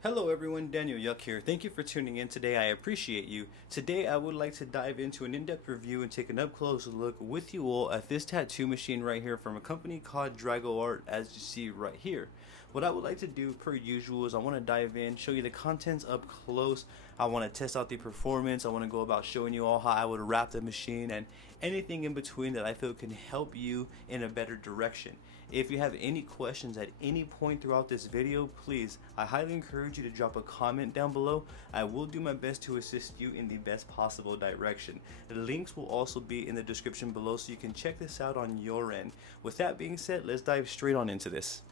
Hello everyone, Daniel Yuck here. Thank you for tuning in today. I appreciate you. Today I would like to dive into an in-depth review and take an up-close look with you all at this tattoo machine right here from a company called Dragoart, as you see right here. What I would like to do per usual is I want to dive in, show you the contents up close. I want to test out the performance. I want to go about showing you all how I would wrap the machine and anything in between that I feel can help you in a better direction. If you have any questions at any point throughout this video, please, I highly encourage you to drop a comment down below. I will do my best to assist you in the best possible direction. The links will also be in the description below so you can check this out on your end. With that being said, let's dive straight on into this.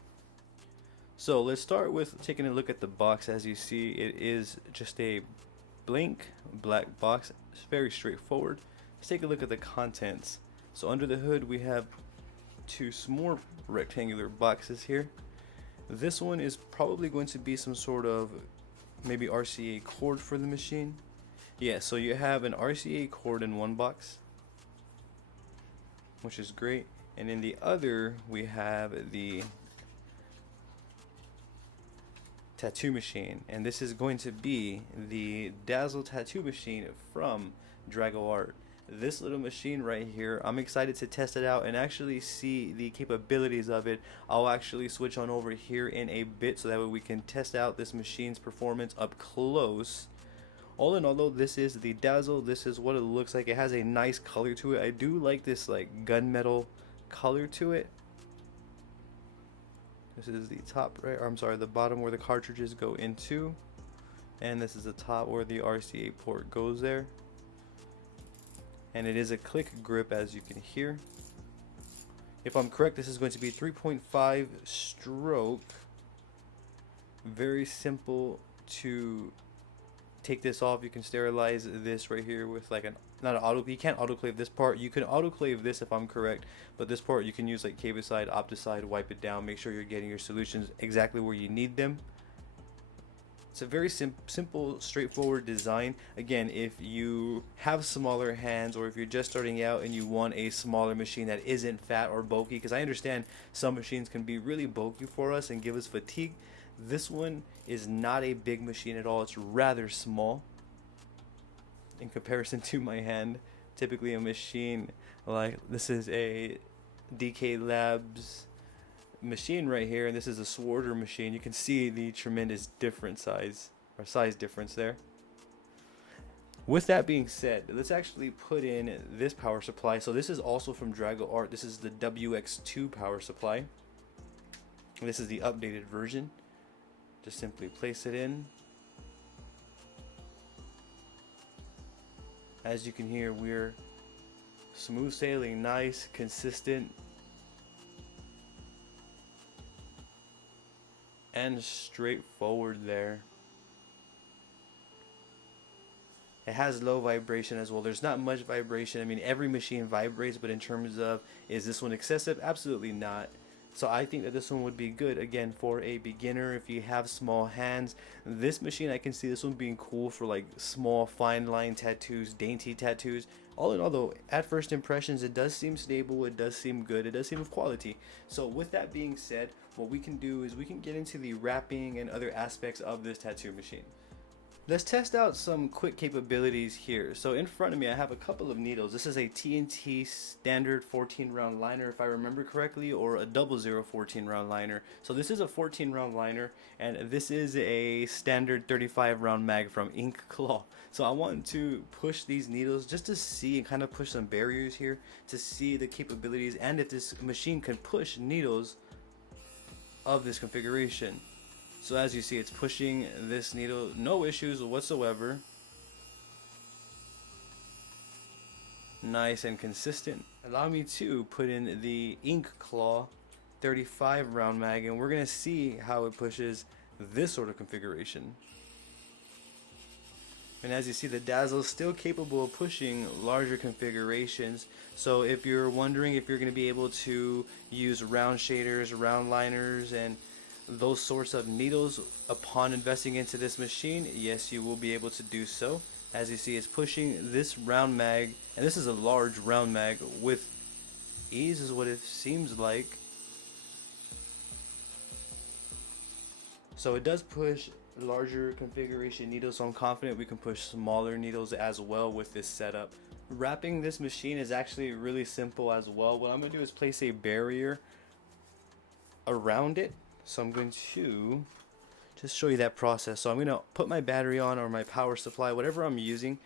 So let's start with taking a look at the box. As you see, it is just a blank black box. It's very straightforward. Let's take a look at the contents. So under the hood we have two small rectangular boxes here. This one is probably going to be some sort of maybe RCA cord for the machine. Yeah, so you have an RCA cord in one box, which is great, and in the other we have the tattoo machine, and this is going to be the Dazzle Tattoo Machine from Dragoart. This little machine right here, I'm excited to test it out and actually see the capabilities of it. I'll actually switch on over here in a bit so that way we can test out this machine's performance up close. All in all though, this is the Dazzle. This is what it looks like. It has a nice color to it. I do like this like gunmetal color to it. This is the top right, or I'm sorry, the bottom where the cartridges go into, and this is the top where the RCA port goes there. And it is a click grip, as you can hear. If I'm correct, this is going to be 3.5 stroke. Very simple to take this off. You can sterilize this right here with like not an auto, you can't autoclave this part. You can autoclave this if I'm correct, but this part you can use like Cavicide, Opticide, wipe it down, make sure you're getting your solutions exactly where you need them. It's a very simple, straightforward design. Again, if you have smaller hands or if you're just starting out and you want a smaller machine that isn't fat or bulky, because I understand some machines can be really bulky for us and give us fatigue. This one is not a big machine at all. It's rather small in comparison to my hand. Typically a machine like this is a DK Labs machine right here, and this is a Sworder machine. You can see the tremendous size difference there. With that being said, let's actually put in this power supply. So this is also from Dragoart. This is the WX2 power supply. This is the updated version. Just simply place it in. As you can hear, we're smooth sailing, nice, consistent, and straightforward there. It has low vibration as well. There's not much vibration. I mean, every machine vibrates, but in terms of, is this one excessive? Absolutely not. So I think that this one would be good, again, for a beginner. If you have small hands, this machine, I can see this one being cool for like small fine line tattoos, dainty tattoos. All in all though, at first impressions, it does seem stable, it does seem good, it does seem of quality. So with that being said, what we can do is we can get into the wrapping and other aspects of this tattoo machine. Let's test out some quick capabilities here. So in front of me I have a couple of needles. This is a TNT standard 14 round liner if I remember correctly, or a 00 14 round liner. So this is a 14 round liner, and this is a standard 35 round mag from Ink Claw. So I want to push these needles just to see and kind of push some barriers here to see the capabilities and if this machine can push needles of this configuration. So as you see, it's pushing this needle, no issues whatsoever. Nice and consistent. Allow me to put in the Ink Claw 35 round mag, and we're gonna see how it pushes this sort of configuration. And as you see, the Dazzle is still capable of pushing larger configurations. So if you're wondering if you're gonna be able to use round shaders, round liners, and those sorts of needles upon investing into this machine, yes, you will be able to do so. As you see, it's pushing this round mag, and this is a large round mag, with ease is what it seems like. So it does push larger configuration needles, so I'm confident we can push smaller needles as well with this setup. Wrapping this machine is actually really simple as well. What I'm going to do is place a barrier around it. So I'm going to just show you that process. So I'm going to put my battery on, or my power supply, whatever I'm using,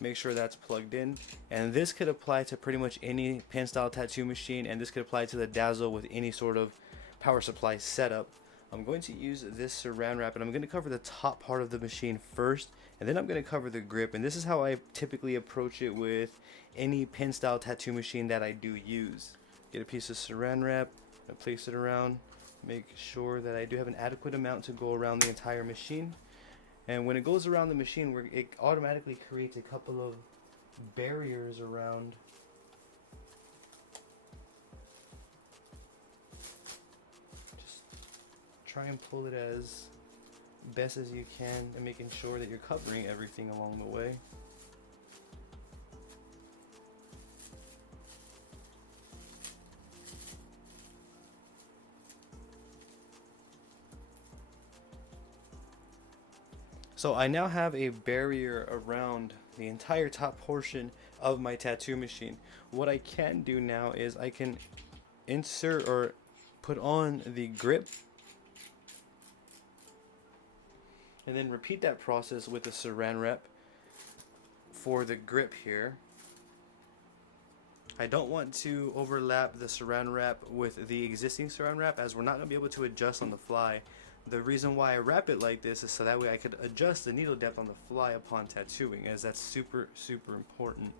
make sure that's plugged in. And this could apply to pretty much any pen style tattoo machine, and this could apply to the Dazzle with any sort of power supply setup. I'm going to use this saran wrap, and I'm going to cover the top part of the machine first, and then I'm going to cover the grip. And this is how I typically approach it with any pen style tattoo machine that I do use. Get a piece of saran wrap and place it around. Make sure that I do have an adequate amount to go around the entire machine. And when it goes around the machine, it automatically creates a couple of barriers around. Just try and pull it as best as you can, and making sure that you're covering everything along the way. So I now have a barrier around the entire top portion of my tattoo machine. What I can do now is I can insert or put on the grip, and then repeat that process with the saran wrap for the grip here. I don't want to overlap the saran wrap with the existing saran wrap, as we're not going to be able to adjust on the fly. The reason why I wrap it like this is so that way I could adjust the needle depth on the fly upon tattooing, as that's super important.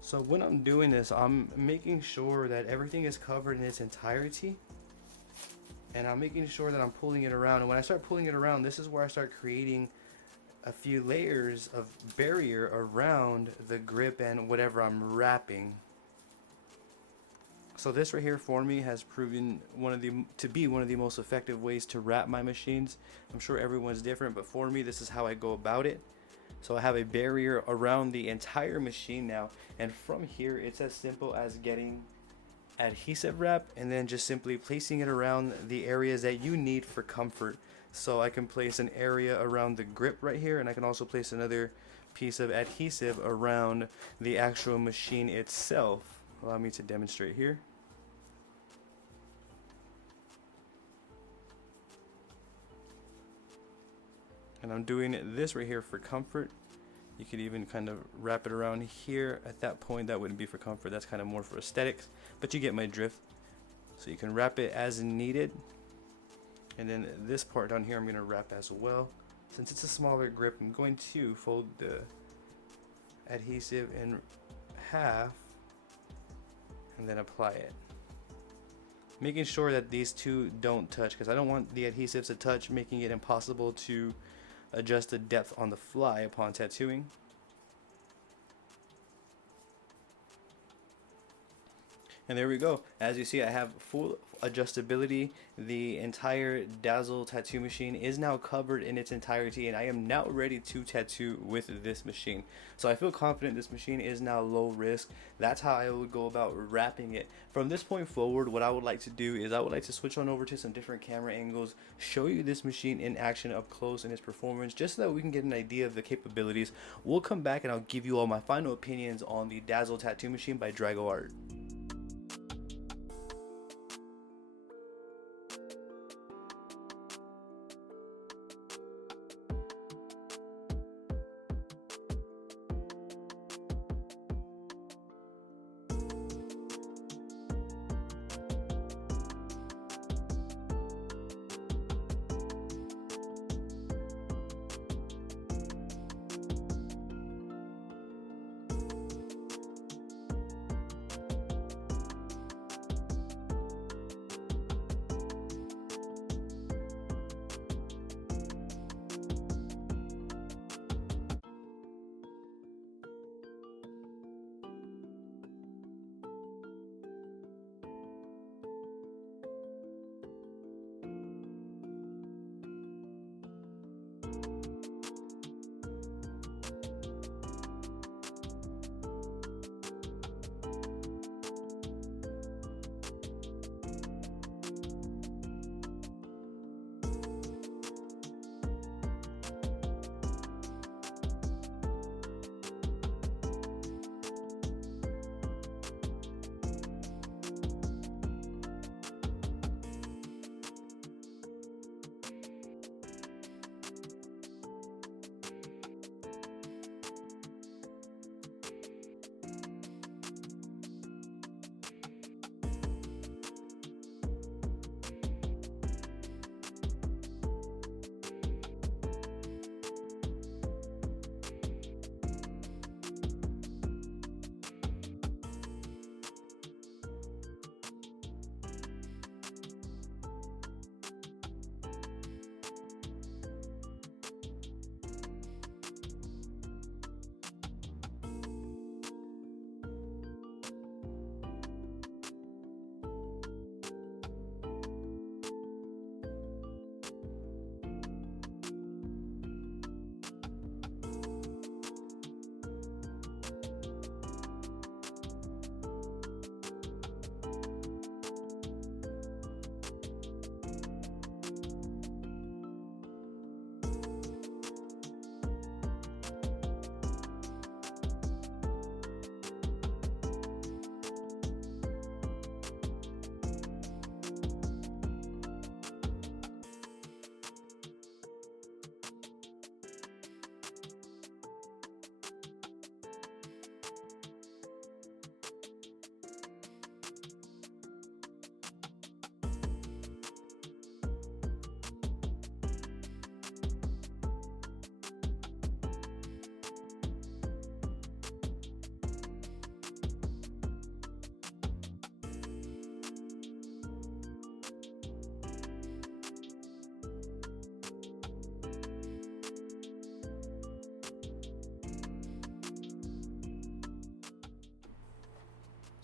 So when I'm doing this, I'm making sure that everything is covered in its entirety, and I'm making sure that I'm pulling it around. And when I start pulling it around, this is where I start creating a few layers of barrier around the grip and whatever I'm wrapping. So this right here for me has proven to be one of the most effective ways to wrap my machines. I'm sure everyone's different, but for me, this is how I go about it. So I have a barrier around the entire machine now, and from here it's as simple as getting adhesive wrap and then just simply placing it around the areas that you need for comfort. So I can place an area around the grip right here, and I can also place another piece of adhesive around the actual machine itself. Allow me to demonstrate here. And I'm doing this right here for comfort. You could even kind of wrap it around here. At that point, that wouldn't be for comfort, that's kind of more for aesthetics, but you get my drift. So you can wrap it as needed. And then this part down here I'm going to wrap as well. Since it's a smaller grip, I'm going to fold the adhesive in half and then apply it, making sure that these two don't touch, because I don't want the adhesives to touch, making it impossible to adjust the depth on the fly upon tattooing. And there we go. As you see, I have full adjustability. The entire Dazzle Tattoo Machine is now covered in its entirety, and I am now ready to tattoo with this machine. So I feel confident this machine is now low risk. That's how I would go about wrapping it. From this point forward, what I would like to do is I would like to switch on over to some different camera angles, show you this machine in action up close and its performance, just so that we can get an idea of the capabilities. We'll come back and I'll give you all my final opinions on the Dazzle Tattoo Machine by Dragoart.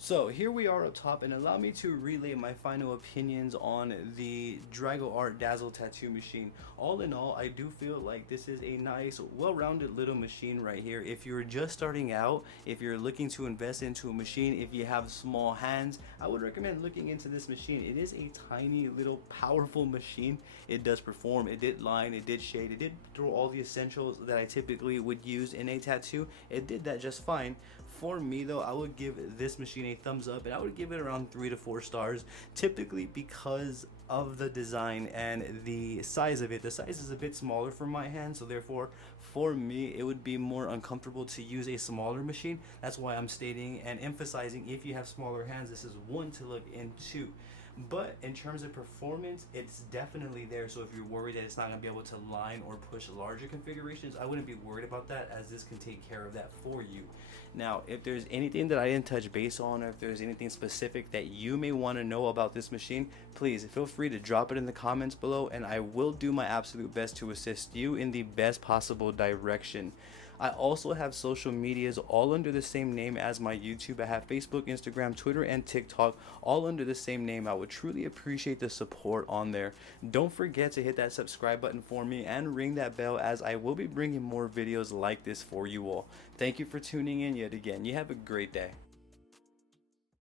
So here we are up top, and allow me to relay my final opinions on the Dragoart Dazzle Tattoo Machine. All in all, I do feel like this is a nice, well-rounded little machine right here. If you're just starting out, if you're looking to invest into a machine, if you have small hands, I would recommend looking into this machine. It is a tiny little powerful machine. It does perform, it did line, it did shade, it did throw all the essentials that I typically would use in a tattoo. It did that just fine. For me though, I would give this machine a thumbs up, and I would give it around 3 to 4 stars, typically because of the design and the size of it. The size is a bit smaller for my hand, so therefore for me it would be more uncomfortable to use a smaller machine. That's why I'm stating and emphasizing, if you have smaller hands, this is one to look into. But in terms of performance, it's definitely there. So if you're worried that it's not going to be able to line or push larger configurations, I wouldn't be worried about that, as this can take care of that for you. Now, if there's anything that I didn't touch base on, or if there's anything specific that you may want to know about this machine, please feel free to drop it in the comments below, and I will do my absolute best to assist you in the best possible direction. I also have social medias all under the same name as my YouTube. I have Facebook, Instagram, Twitter, and TikTok all under the same name. I would truly appreciate the support on there. Don't forget to hit that subscribe button for me and ring that bell, as I will be bringing more videos like this for you all. Thank you for tuning in yet again. You have a great day.